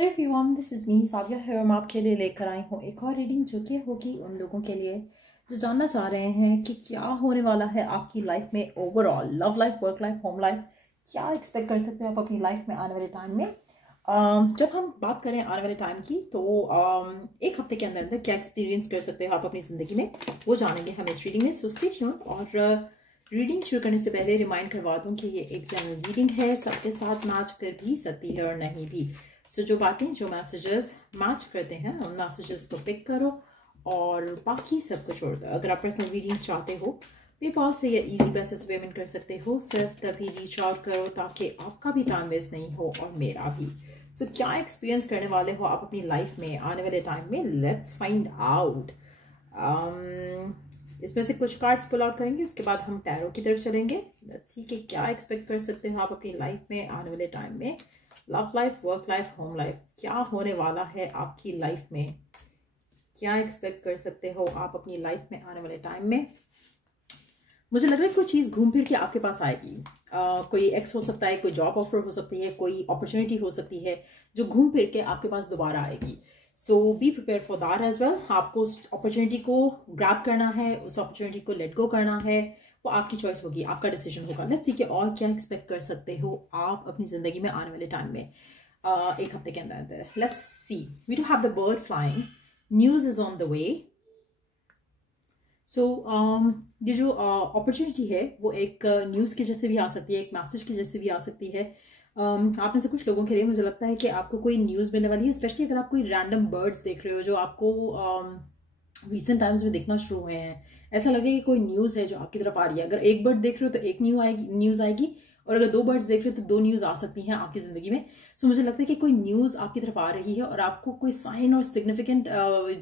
Hello everyone, this is me Sabiya है। मैं आपके लिए लेकर आई हूँ एक और रीडिंग जो कि होगी उन लोगों के लिए जो जानना चाह रहे हैं कि क्या होने वाला है आपकी लाइफ में overall, love life, work life, home life. क्या एक्सपेक्ट कर सकते हो आप अपनी लाइफ में आने वाले टाइम में। जब हम बात करें आने वाले टाइम की तो एक हफ्ते के अंदर अंदर क्या एक्सपीरियंस कर सकते हो आप अपनी ज़िंदगी में, वो जानेंगे हम इस रीडिंग में। So stay tune. और रीडिंग शुरू करने से पहले रिमाइंड करवा दूं कि ये एक जनरल रीडिंग है, सबके साथ मैच कर भी सकती है और नहीं भी। सो जो बातें, जो मैसेजेस मैच करते हैं उन मैसेजेस को पिक करो और बाकी सबको छोड़ दो। अगर आप पर्सनल रीडिंग्स चाहते हो पेपाल से या इजी पैसे से पेमेंट कर सकते हो। सिर्फ तभी रीच आउट करो ताकि आपका भी टाइम वेस्ट नहीं हो और मेरा भी। सो क्या एक्सपीरियंस करने वाले हो आप अपनी लाइफ में आने वाले टाइम में, लेट्स फाइंड आउट। इसमें से कुछ कार्ड्स पुल आउट करेंगे, उसके बाद हम टैरो की तरफ चलेंगे। लेट्स सी कि क्या एक्सपेक्ट कर सकते हो आप अपनी लाइफ में आने वाले टाइम में। Love life, work life, home life, क्या होने वाला है आपकी लाइफ में। क्या एक्सपेक्ट कर सकते हो आप अपनी लाइफ में आने वाले टाइम में। मुझे लग रहा है कोई चीज़ घूम फिर के आपके पास आएगी। कोई एक्स हो सकता है, कोई जॉब ऑफर हो सकती है, कोई अपॉर्चुनिटी हो सकती है जो घूम फिर के आपके पास दोबारा आएगी। So be prepare for that as well. आपको उस अपॉर्चुनिटी को ग्रैब करना है, उस अपॉर्चुनिटी को लेट गो करना है, वो आपकी चॉइस होगी, आपका डिसीजन होगा। लेट्स सी कि और क्या एक्सपेक्ट कर सकते हो आप अपनी जिंदगी में आने वाले टाइम में एक हफ्ते के अंदर अंदर। Let's see, we do have the bird flying, news is on the way. सो ये जो अपॉर्चुनिटी है वो एक न्यूज़ की जैसे भी आ सकती है, एक मैसेज की जैसे भी आ सकती है। आप में से कुछ लोगों के लिए मुझे लगता है कि आपको कोई न्यूज़ मिलने वाली है, स्पेशली अगर आप कोई रैंडम बर्ड्स देख रहे हो जो आपको रिसेंट टाइम्स में दिखना शुरू हुए हैं। ऐसा लगे कि कोई न्यूज़ है जो आपकी तरफ आ रही है। अगर एक बर्ड देख रहे हो तो एक न्यूज़ आएगी, और अगर दो बर्ड्स देख रहे हो तो दो न्यूज़ आ सकती हैं आपकी ज़िंदगी में। सो मुझे लगता है कि कोई न्यूज़ आपकी तरफ आ रही है और आपको कोई साइन और सिग्निफिकेंट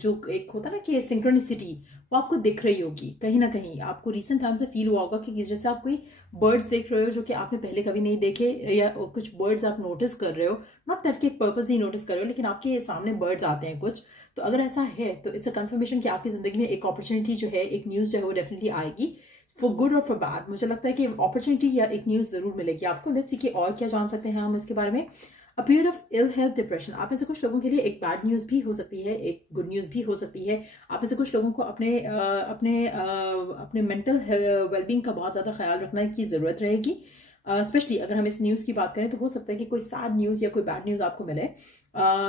जो एक होता है ना कि सिंक्रोनिसिटी, वो आपको दिख रही होगी कहीं ना कहीं। आपको रिसेंट टाइम से फील हुआ होगा कि जैसे आप कोई बर्ड्स देख रहे हो जो कि आपने पहले कभी नहीं देखे, या कुछ बर्ड्स आप नोटिस कर रहे हो, नॉट दैट कि पर्पस नहीं नोटिस कर रहे हो, लेकिन आपके सामने बर्ड्स आते हैं कुछ। तो अगर ऐसा है तो इट्स अ कंफर्मेशन कि आपकी जिंदगी में एक अपॉर्चुनिटी जो है, एक न्यूज़ जो है वो डेफिनेटली आएगी, फॉर गुड और फॉर बैड। मुझे लगता है कि अपॉर्चुनिटी या एक न्यूज़ जरूर मिलेगी आपको। लेट्स सी कि और क्या जान सकते हैं हम इसके बारे में। A period of ill health, depression. आप में से कुछ लोगों के लिए एक बैड न्यूज़ भी हो सकती है, एक गुड न्यूज़ भी हो सकती है। आप में से कुछ लोगों को अपने मेंटल वेलबींग का बहुत ज़्यादा ख्याल रखने की ज़रूरत रहेगी। स्पेशली अगर हम इस न्यूज़ की बात करें तो हो सकता है कि कोई सैड न्यूज़ या कोई बैड न्यूज़ आपको मिले,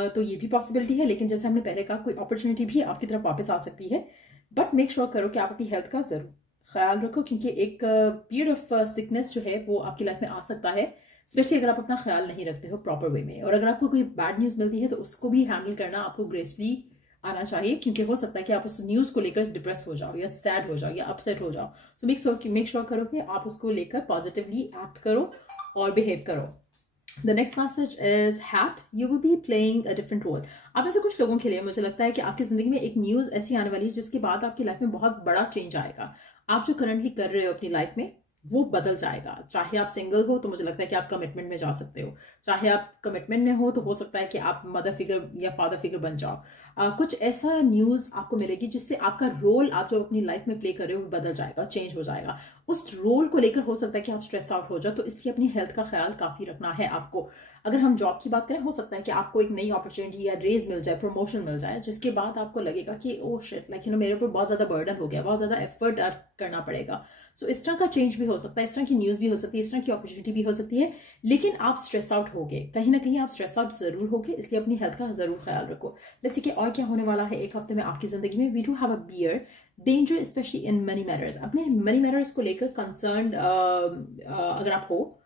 तो ये भी पॉसिबिलिटी है। लेकिन जैसे हमने पहले कहा, कोई अपॉर्चुनिटी भी आपकी तरफ वापस आ सकती है। बट मेक श्योर करो कि आप अपनी हेल्थ का जरूर ख्याल रखो, क्योंकि एक पीरियड ऑफ सिकनेस जो है वो आपकी लाइफ में आ सकता है, स्पेशली अगर आप अपना ख्याल नहीं रखते हो प्रॉपर वे में। और अगर आपको कोई बैड न्यूज़ मिलती है तो उसको भी हैंडल करना आपको ग्रेसफुली आना चाहिए, क्योंकि हो सकता है कि आप उस न्यूज़ को लेकर डिप्रेस हो जाओ या सैड हो जाओ या अपसेट हो जाओ। सो मेक श्योर करो कि आप उसको लेकर पॉजिटिवली एक्ट करो और बिहेव करो। The next message is hat. You will be playing a different role. आप में से कुछ लोगों के लिए मुझे लगता है कि आपकी जिंदगी में एक न्यूज़ ऐसी आने वाली है जिसके बाद आपकी लाइफ में बहुत बड़ा चेंज आएगा। आप जो करंटली कर रहे हो अपनी लाइफ में वो बदल जाएगा। चाहे आप सिंगल हो तो मुझे लगता है कि आप कमिटमेंट में जा सकते हो, चाहे आप कमिटमेंट में हो तो हो सकता है कि आप मदर फिगर या फादर फिगर बन जाओ। कुछ ऐसा न्यूज़ आपको मिलेगी जिससे आपका रोल आप जो अपनी लाइफ में प्ले कर रहे हो वो बदल जाएगा, चेंज हो जाएगा। उस रोल को लेकर हो सकता है कि आप स्ट्रेस आउट हो जाओ, तो इसलिए अपनी हेल्थ का ख्याल काफ़ी रखना है आपको। अगर हम जॉब की बात करें, हो सकता है कि आपको एक नई अपॉर्चुनिटी या रेज मिल जाए, प्रमोशन मिल जाए, जिसके बाद आपको लगेगा कि ओ शिट, लाइक मेरे ऊपर बहुत ज़्यादा बर्डन हो गया, बहुत ज़्यादा एफर्ट करना पड़ेगा। सो इस तरह का चेंज भी हो सकता है, इस तरह की न्यूज़ भी हो सकती है, इस तरह की अपॉर्चुनिटी भी हो सकती है। लेकिन आप स्ट्रेस आउट होगे, कहीं ना कहीं आप स्ट्रेस आउट जरूर होगे, इसलिए अपनी हेल्थ का जरूर ख्याल रखो। लेट्स सी कि और क्या होने वाला है एक हफ्ते में आपकी जिंदगी में। We do have a bear danger, specially in money matters. अपने मनी मैटर्स को लेकर कंसर्न अगर आप हो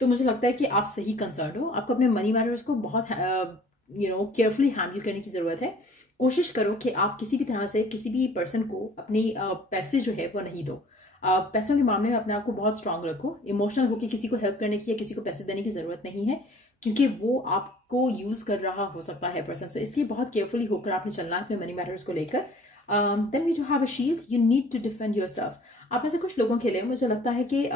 तो मुझे लगता है कि आप सही कंसर्न हो। आपको अपने मनी मैटर्स को बहुत केयरफुली हैंडल करने की ज़रूरत है। कोशिश करो कि आप किसी भी तरह से किसी भी पर्सन को अपनी पैसे जो है वो नहीं दो। पैसों के मामले में अपने आप को बहुत स्ट्रांग रखो। इमोशनल होकर किसी को हेल्प करने की या किसी को पैसे देने की ज़रूरत नहीं है, क्योंकि वो आपको यूज़ कर रहा हो सकता है पर्सन। सो इसलिए बहुत केयरफुली होकर आपने चलना है अपने मनी मैटर्स को लेकर। Then we do have a shield, you need to defend yourself. आप में से कुछ लोगों के लिए मुझे लगता है कि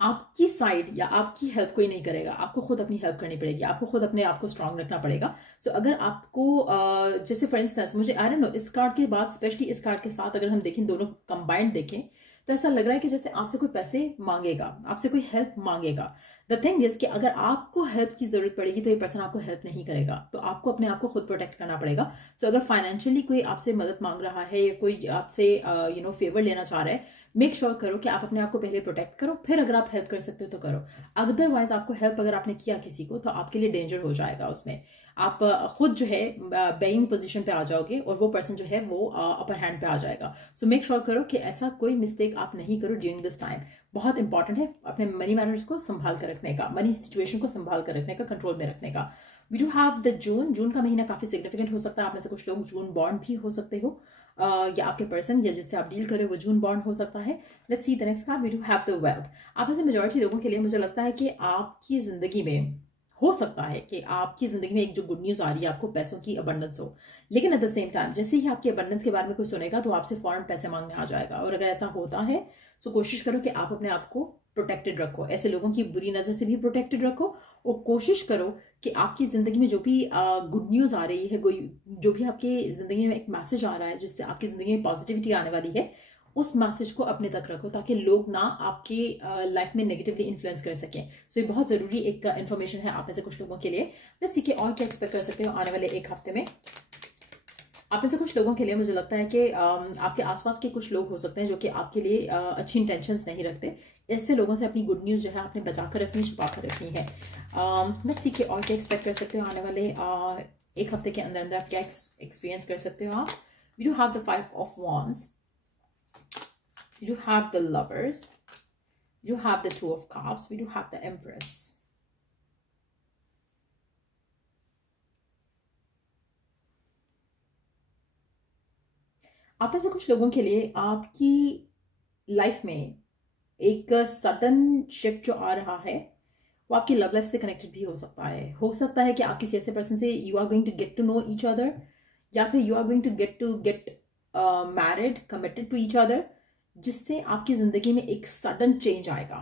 आपकी साइड या आपकी हेल्प कोई नहीं करेगा, आपको खुद अपनी हेल्प करनी पड़ेगी, आपको खुद अपने आप को स्ट्रांग रखना पड़ेगा। सो अगर आपको जैसे फॉर इंस्टेंस, मुझे आई डोंट नो, इस कार्ड के बाद स्पेशली इस कार्ड के साथ अगर हम देखें, दोनों कंबाइंड देखें, तो ऐसा लग रहा है कि जैसे आपसे कोई पैसे मांगेगा, आपसे कोई हेल्प मांगेगा। द थिंग इज कि अगर आपको हेल्प की जरूरत पड़ेगी तो ये पर्सन आपको हेल्प नहीं करेगा, तो आपको अपने आप को खुद प्रोटेक्ट करना पड़ेगा। सो अगर फाइनेंशियली कोई आपसे मदद मांग रहा है या कोई आपसे फेवर लेना चाह रहा है, मेक श्योर करो कि आप अपने आप को पहले प्रोटेक्ट करो, फिर अगर आप हेल्प कर सकते हो तो करो। अदरवाइज आपको हेल्प अगर आपने किया किसी को तो आपके लिए डेंजर हो जाएगा उसमें, आप खुद जो है बेइंग पोजीशन पे आ जाओगे और वो पर्सन जो है वो अपर हैंड पे आ जाएगा। सो मेक श्योर करो कि ऐसा कोई मिस्टेक आप नहीं करो ड्यूरिंग दिस टाइम। बहुत इंपॉर्टेंट है अपने मनी मैनर्स को संभाल कर रखने का, मनी सिचुएशन को संभाल कर रखने का, कंट्रोल में रखने का। We do have the June का महीना काफी सिग्निफिकेंट हो सकता है। आप में से कुछ लोग जून बॉर्न भी हो सकते हो, या आपके पर्सन या जिससे आप डील करें वो जून बॉर्न हो सकता है। Let's see the next card. We do have the wealth. आप में से मेजॉरिटी लोगों के लिए मुझे लगता है कि आपकी जिंदगी में हो सकता है कि आपकी जिंदगी में एक जो गुड न्यूज आ रही है आपको पैसों की अबंडेंस हो, लेकिन एट द सेम टाइम जैसे ही आपकी अबंडेंस के बारे में कोई सुनेगा तो आपसे फौरन पैसे मांगने आ जाएगा। और अगर ऐसा होता है तो कोशिश करो कि आप अपने आप को प्रोटेक्टेड रखो, ऐसे लोगों की बुरी नजर से भी प्रोटेक्टेड रखो, और कोशिश करो कि आपकी जिंदगी में जो भी गुड न्यूज आ रही है, जो भी आपकी जिंदगी में एक मैसेज आ रहा है जिससे आपकी जिंदगी में पॉजिटिविटी आने वाली है, उस मैसेज को अपने तक रखो ताकि लोग ना आपकी लाइफ में नेगेटिवली इन्फ्लुएंस कर सकें। सो ये बहुत जरूरी एक इन्फॉर्मेशन है आप में से कुछ लोगों के लिए। लेट्स सी कि और क्या एक्सपेक्ट कर सकते हो आने वाले एक हफ्ते में। आप में से कुछ लोगों के लिए मुझे लगता है कि आपके आसपास के कुछ लोग हो सकते हैं जो कि आपके लिए अच्छी इंटेंशंस नहीं रखते। ऐसे लोगों से अपनी गुड न्यूज जो है आपने बचा कर रखनी, छुपा कर रखनी है। लेट्स सी कि और क्या एक्सपेक्ट कर सकते हो आने वाले एक हफ्ते के अंदर अंदर आप क्या एक्सपीरियंस कर सकते हो आप। We do have the 5 of wands, you have the lovers, you have the 2 of cups, we do have the empress. आप में से कुछ लोगों के लिए आपकी लाइफ में एक सडन शिफ्ट जो आ रहा है वो आपकी लव लाइफ से कनेक्टेड भी हो सकता है। हो सकता है कि आप किसी ऐसे पर्सन से you are going to get to know each other, या फिर you are going to get married, committed to each other, जिससे आपकी जिंदगी में एक सडन चेंज आएगा।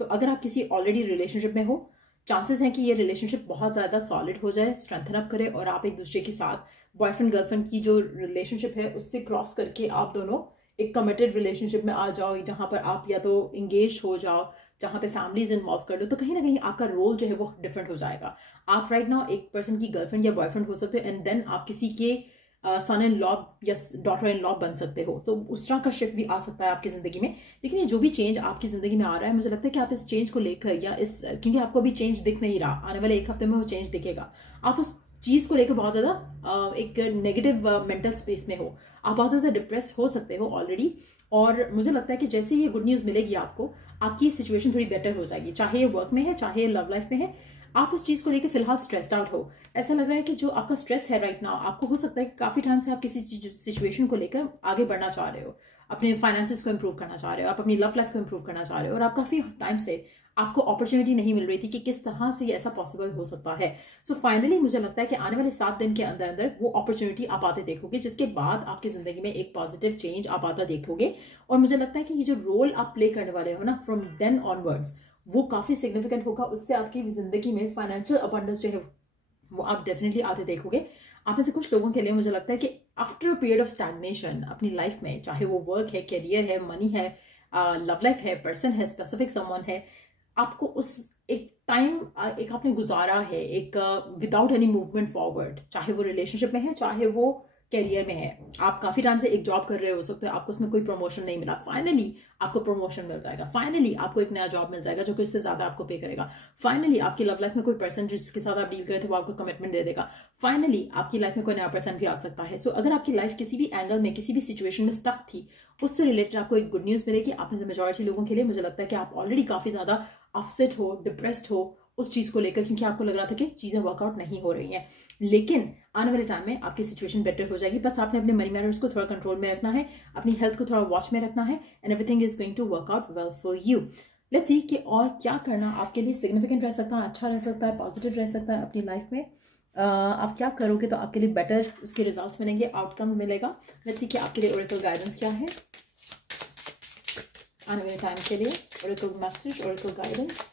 तो अगर आप किसी ऑलरेडी रिलेशनशिप में हो, चांसेस हैं कि ये रिलेशनशिप बहुत ज्यादा सॉलिड हो जाए, स्ट्रेंथन अप करे, और आप एक दूसरे के साथ बॉयफ्रेंड गर्लफ्रेंड की जो रिलेशनशिप है उससे क्रॉस करके आप दोनों एक कमिटेड रिलेशनशिप में आ जाओ, जहां पर आप या तो एंगेज हो जाओ, जहां पे फैमिलीज इन्वॉल्व कर लो। तो कहीं ना कहीं आपका रोल जो है वो डिफरेंट हो जाएगा। आप राइट नाउ एक पर्सन की गर्लफ्रेंड या बॉयफ्रेंड हो सकते हो, एंड देन आप किसी के सन इन लॉ या डॉटर इन लॉ बन सकते हो। तो उस तरह का शिफ्ट भी आ सकता है आपकी जिंदगी में। लेकिन ये जो भी चेंज आपकी जिंदगी में आ रहा है, मुझे लगता है कि आप इस चेंज को लेकर या क्योंकि आपको अभी चेंज दिख नहीं रहा, आने वाले एक हफ्ते में वो चेंज दिखेगा। आप उस चीज को लेकर बहुत ज्यादा एक नेगेटिव मेंटल स्पेस में हो, आप बहुत ज्यादा डिप्रेस हो सकते हो ऑलरेडी। और मुझे लगता है कि जैसे ही ये गुड न्यूज मिलेगी आपको, आपकी सिचुएशन थोड़ी बेटर हो जाएगी, चाहे ये वर्क में है चाहे ये लव लाइफ में है। आप उस चीज को लेकर फिलहाल स्ट्रेस्ड आउट हो। ऐसा लग रहा है कि जो आपका स्ट्रेस है राइट नाउ, आपको हो सकता है कि काफी टाइम से आप किसी सिचुएशन को लेकर आगे बढ़ना चाह रहे हो, अपने फाइनेंसेस को इंप्रूव करना चाह रहे हो, आप अपनी लव लाइफ को इंप्रूव करना चाह रहे हो, और आप काफी टाइम से आपको अपॉर्चुनिटी नहीं मिल रही थी कि किस तरह से ये ऐसा पॉसिबल हो सकता है। सो फाइनली मुझे लगता है कि आने वाले 7 दिन के अंदर अंदर वो अपॉर्चुनिटी आप आते देखोगे, जिसके बाद आपकी जिंदगी में एक पॉजिटिव चेंज आप आता देखोगे। और मुझे लगता है कि ये जो रोल आप प्ले करने वाले हो ना फ्रॉम देन ऑनवर्ड्स, वो काफी सिग्निफिकेंट होगा। उससे आपकी जिंदगी में फाइनेंशियल अबंडेंस जो है वो आप डेफिनेटली आते देखोगे। आप में से कुछ लोगों के लिए मुझे लगता है कि after a period of stagnation अपनी लाइफ में, चाहे वो वर्क है, करियर है, मनी है, लव लाइफ है, पर्सन है, स्पेसिफिक समवन है, आपको उस एक टाइम एक आपने गुजारा है एक विदाउट एनी मूवमेंट फॉरवर्ड, चाहे वो रिलेशनशिप में है चाहे वो करियर में है। आप काफी टाइम से एक जॉब कर रहे हो सकते हो, आपको उसमें कोई प्रमोशन नहीं मिला, फाइनली आपको प्रमोशन मिल जाएगा, फाइनली आपको एक नया जॉब मिल जाएगा जो कि इससे ज्यादा आपको पे करेगा, फाइनली आपकी लव लाइफ में कोई पर्सन जिसके साथ आप डील करे थे वो आपको कमिटमेंट दे देगा, फाइनली आपकी लाइफ में कोई नया पर्सन भी आ सकता है। सो अगर आपकी लाइफ किसी भी एंगल में किसी भी सिचुएशन में स्टक थी, उससे रिलेटेड आपको एक गुड न्यूज मिलेगी। आप में से मेजॉरिटी लोगों के लिए मुझे लगता है कि आप ऑलरेडी काफी ज्यादा अपसेट हो, डिप्रेस्ड हो उस चीज को लेकर, क्योंकि आपको लग रहा था कि चीजें वर्कआउट नहीं हो रही हैं। लेकिन आने वाले टाइम में आपकी सिचुएशन बेटर हो जाएगी। बस आपने अपने मनी मैटर्स को थोड़ा कंट्रोल में रखना है, अपनी हेल्थ को थोड़ा वॉच में रखना है, and everything is going to work out well for you. Let's see कि और क्या करना आपके लिए सिग्निफिकेंट रह सकता है, अच्छा रह सकता है, पॉजिटिव रह सकता है अपनी लाइफ में। आप क्या करोगे तो आपके लिए बेटर उसके रिजल्ट्स मिलेंगे, आउटकम मिलेगा। लेट्स सी कि आपके लिए ओरेकल गाइडेंस क्या है आने वाले टाइम के लिए। Oracle message, Oracle guidance.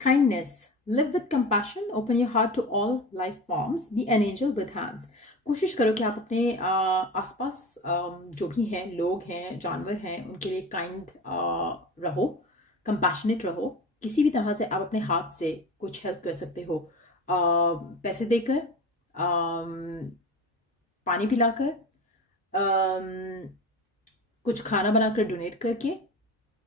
Kindness. Live with compassion. Open your heart to all life forms. Be an angel with hands. कोशिश करो कि आप अपने आसपास जो भी हैं, लोग हैं, जानवर हैं, उनके लिए काइंड रहो, कंपैशनेट रहो। किसी भी तरह से आप अपने हाथ से कुछ हेल्प कर सकते हो, पैसे देकर, पानी पिलाकर, कुछ खाना बनाकर डोनेट करके,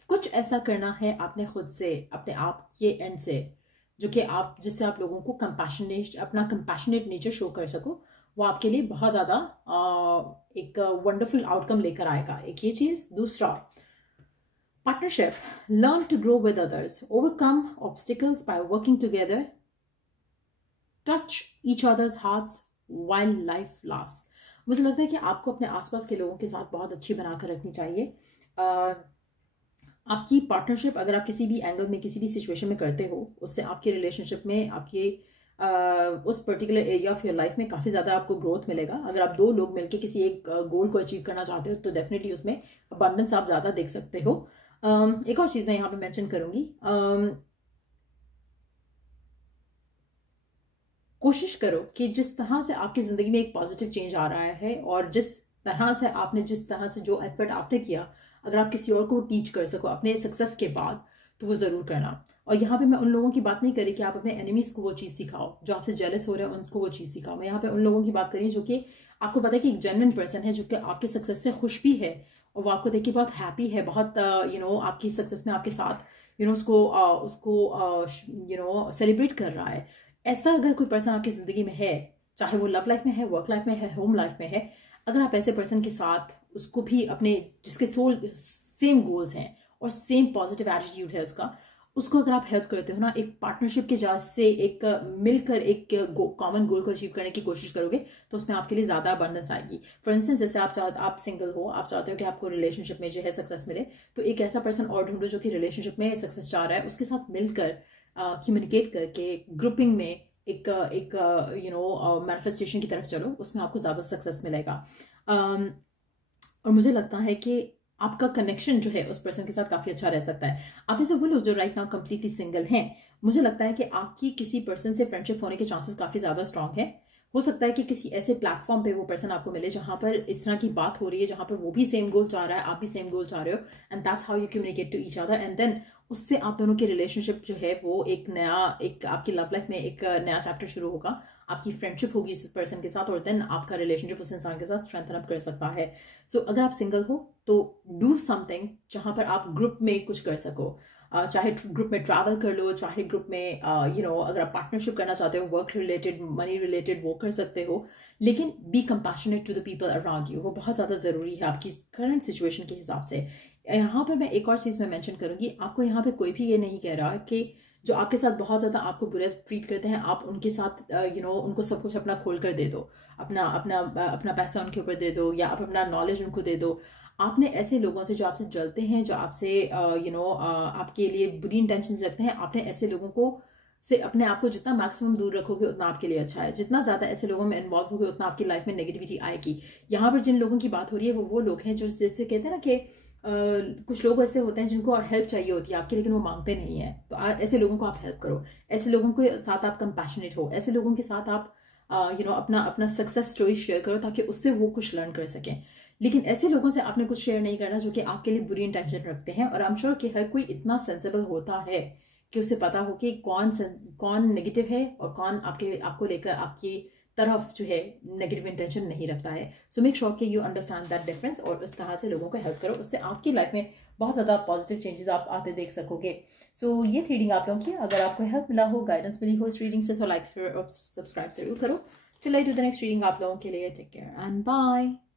कुछ ऐसा करना है आपने खुद से, अपने आप के एंड से, जो कि आप जिससे आप लोगों को अपना कंपैशनेट नेचर शो कर सको। वो आपके लिए बहुत ज़्यादा एक वंडरफुल आउटकम लेकर आएगा। एक ये चीज़। दूसरा, partnership, learn to grow with others, overcome obstacles by working together, touch each others hearts while life last. मुझे लगता है कि आपको अपने आसपास के लोगों के साथ बहुत अच्छी बनाकर रखनी चाहिए। आपकी पार्टनरशिप अगर आप किसी भी एंगल में, किसी भी सिचुएशन में करते हो, उससे आपके रिलेशनशिप में, आपके उस particular area of your life में काफ़ी ज़्यादा आपको ग्रोथ मिलेगा। अगर आप दो लोग मिलकर किसी एक गोल को अचीव करना चाहते हो तो डेफिनेटली उसमें अबंडेंस आप ज़्यादा देख सकते हो। एक और चीज़ मैं यहाँ पे मेंशन करूँगी, कोशिश करो कि जिस तरह से आपकी ज़िंदगी में एक पॉजिटिव चेंज आ रहा है और जिस तरह से जो एफर्ट आपने किया, अगर आप किसी और को टीच कर सको अपने सक्सेस के बाद, तो वो ज़रूर करना। और यहाँ पे मैं उन लोगों की बात नहीं करी कि आप अपने एनिमीज़ को वो चीज़ सिखाओ, जो आपसे जेलस हो रहे हैं उनको वो चीज़ सिखाओ। मैं यहाँ पे उन लोगों की बात करी जो कि आपको पता है कि एक जेन्युइन पर्सन है, जो कि आपके सक्सेस से खुश भी है और वो आपको देख के बहुत हैप्पी है, बहुत आपकी सक्सेस में आपके साथ उसको सेलिब्रेट कर रहा है। ऐसा अगर कोई पर्सन आपकी ज़िंदगी में है, चाहे वो लव लाइफ में है, वर्क लाइफ में है, होम लाइफ में है, अगर आप ऐसे पर्सन के साथ उसको भी अपने जिसके सेम गोल्स हैं और सेम पॉजिटिव एटीट्यूड है उसको अगर आप हेल्प करते हो ना, एक पार्टनरशिप के जहाँ से एक मिलकर एक कॉमन गोल को अचीव करने की कोशिश करोगे, तो उसमें आपके लिए ज़्यादा अबंडेंस आएगी। फॉर इंस्टेंस, जैसे आप सिंगल हो, आप चाहते हो कि आपको रिलेशनशिप में जो है सक्सेस मिले, तो एक ऐसा पर्सन और ढूंढो जो कि रिलेशनशिप में सक्सेस चाह रहा है, उसके साथ मिलकर कम्युनिकेट करके ग्रुपिंग में एक मैनिफेस्टेशन की तरफ चलो, उसमें आपको ज़्यादा सक्सेस मिलेगा। और मुझे लगता है कि आपका कनेक्शन जो है उस पर्सन के साथ काफ़ी अच्छा रह सकता है। आप ऐसे वो लोग जो राइट नाउ कंप्लीटली सिंगल हैं, मुझे लगता है कि आपकी किसी पर्सन से फ्रेंडशिप होने के चांसेस काफ़ी ज़्यादा स्ट्रांग है। हो सकता है कि किसी ऐसे प्लेटफॉर्म पे वो पर्सन आपको मिले जहाँ पर इस तरह की बात हो रही है, जहाँ पर वो भी सेम गोल चाह रहा है, आप भी सेम गोल चाह रहे हो, and that's how you communicate to each other, and then उससे आप दोनों की रिलेशनशिप जो है वो एक आपकी लव लाइफ में एक नया चैप्टर शुरू होगा। आपकी फ्रेंडशिप होगी उस पर्सन के साथ और देन आपका रिलेशनशिप उस इंसान के साथ स्ट्रेंथन अप कर सकता है। सो अगर आप सिंगल हो तो डू समथिंग जहाँ पर आप ग्रुप में कुछ कर सको, चाहे ग्रुप में ट्रैवल कर लो, चाहे ग्रुप में अगर आप पार्टनरशिप करना चाहते हो, वर्क रिलेटेड, मनी रिलेटेड, वो कर सकते हो, लेकिन be compassionate to the people around you. वो बहुत ज़्यादा ज़रूरी है आपकी करंट सिचुएशन के हिसाब से। यहाँ पर मैं एक और चीज़ मैं मेंशन करूँगी, आपको यहाँ पे कोई भी ये नहीं कह रहा कि जो आपके साथ बहुत ज़्यादा आपको बुरा ट्रीट करते हैं, आप उनके साथ उनको सब कुछ अपना खोल कर दे दो, अपना पैसा उनके ऊपर दे दो, या आप अपना नॉलेज उनको दे दो। आपने ऐसे लोगों से जो आपसे जलते हैं, जो आपसे आपके लिए बुरी इंटेंशंस रखते हैं, आपने ऐसे लोगों को से अपने आप को जितना मैक्सिमम दूर रखोगे उतना आपके लिए अच्छा है। जितना ज़्यादा ऐसे लोगों में इन्वॉल्व होगे उतना आपकी लाइफ में नेगेटिविटी आएगी। यहाँ पर जिन लोगों की बात हो रही है वो लोग हैं जो जैसे कहते हैं ना कि कुछ लोग ऐसे होते हैं जिनको हेल्प चाहिए होती है आपकी, लेकिन वो मांगते नहीं है। तो ऐसे लोगों को आप हेल्प करो, ऐसे लोगों के साथ आप कंपैशनेट हो, ऐसे लोगों के साथ आप अपना सक्सेस स्टोरी शेयर करो ताकि उससे वो कुछ लर्न कर सकें। लेकिन ऐसे लोगों से आपने कुछ शेयर नहीं करना जो कि आपके लिए बुरी इंटेंशन रखते हैं। और आई एम श्योर कि हर कोई इतना सेंसिबल होता है कि उसे पता हो कि कौन नेगेटिव है और कौन आपको लेकर आपकी तरफ जो है नेगेटिव इंटेंशन नहीं रखता है। सो मेक श्योर कि यू अंडरस्टैंड दैट डिफरेंस और उस तरह से लोगों को हेल्प करो, उससे आपकी लाइफ में बहुत ज़्यादा पॉजिटिव चेंजेस आप आते देख सकोगे। सो ये रीडिंग आप लोगों की, अगर आपको हेल्प मिला हो, गाइडेंस मिली हो इस रीडिंग से, सो लाइक और सब्सक्राइब जरूर करो। चलिए टू द नेक्स्ट रीडिंग आप लोगों के लिए, टेक केयर एंड बाय।